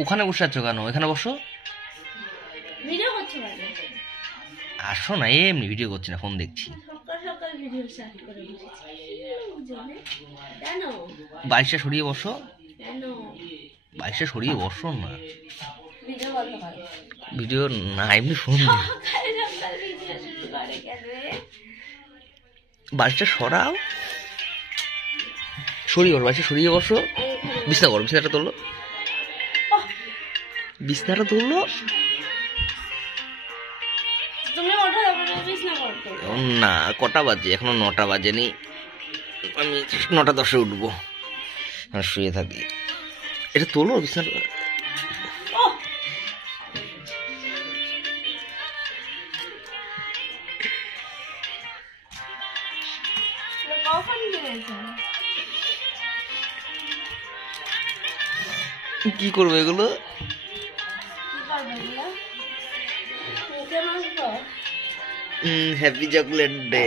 ওখানে বসে আছো কেন? এখানে বসো। ভিডিও করছো কেন? আসো না, এমনি ভিডিও করছি না, ফোন দেখছি। সকাল সকাল ভিডিও স্টার্ট করে বসেছি কেন? বাইশটা সরিয়ে বসো। কেন? বাইশটা সরিয়ে বসো না। ভিডিও বন্ধ করো। ভিডিও না, এমনি ফোন। সকাল সকাল ভিডিও শুরু করে কেন? বাইশটা সরাও, সরিয়ে বসো, বাইশটা সরিয়ে বসো। বিছনা করো, বিছনাটা তোলো, বিছনাটা তোলো। তুমি ওঠো, তারপরে বিছনা করতে। না, কটা বাজে? এখনো 9টা বাজেনি। আমি 9টা 10-এ উঠবো আর শুয়ে থাকি। এটা তোলো বিছনাটা। কখন কিনেছো? কি করবো এগুলো? কি করবে এগুলো? মুখে মাখবো? Happy chocolate day.